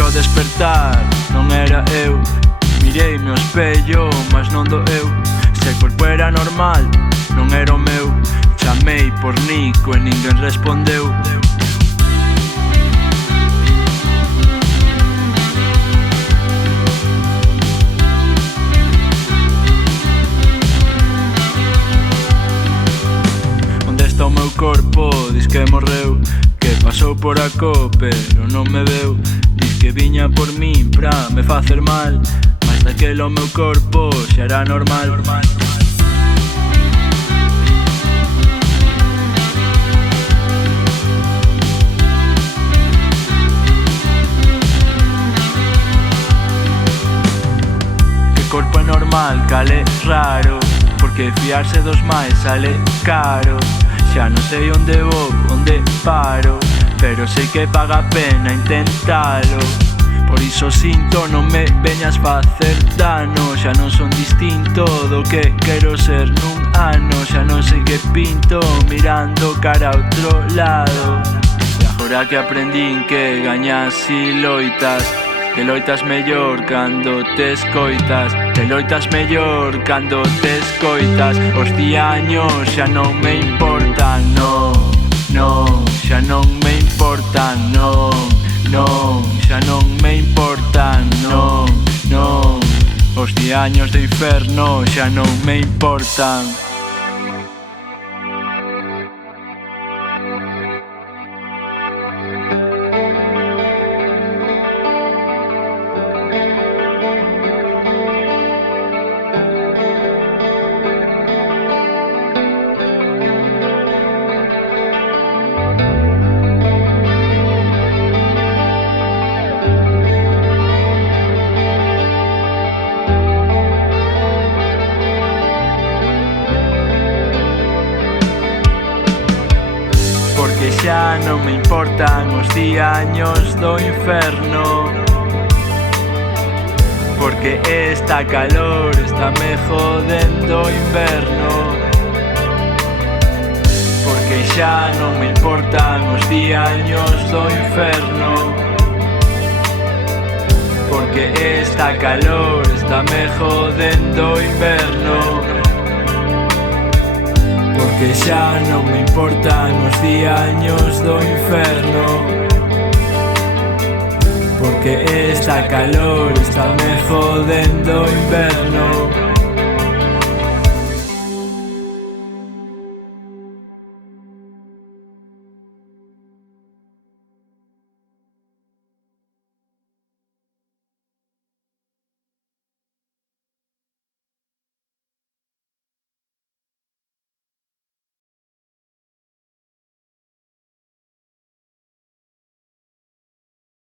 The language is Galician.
ao despertar non era eu. Mireime ao espello, mas non doeu. Se o corpo era normal, non era o meu. Chamei por Nico e ninguén respondeu. Onde está o meu corpo? Diz que morreu, que pasou por acó, pero non me veu. Diz que viña por min pra me facer mal, mas daquela o meu corpo xa era normal. Que corpo é normal, cale raro, porque fiarse dos máis sale caro. Xa non sei onde vou, onde paro, pero sei que paga a pena intentalo. Por iso sinto, non me veñas facer dano. Xa non son distinto do que quero ser nun ano. Xa non sei que pinto mirando cara a outro lado. E agora que aprendín que gañas si loitas, que loitas mellor cando te escoitas, que loitas mellor cando te escoitas. Os diaños xa non me importan, non, non, xa non me importan, non, non, xa non me importan, non, non. Os diaños do inferno xa non me importan. Porque xa non me importan os diaños do inferno, porque esta calor está me jodendo o inverno. Porque xa non me importan os diaños do inferno, porque esta calor está me jodendo o inverno. Porque xa non me importan os diaños do inferno, porque esta calor está me jodendo o inverno.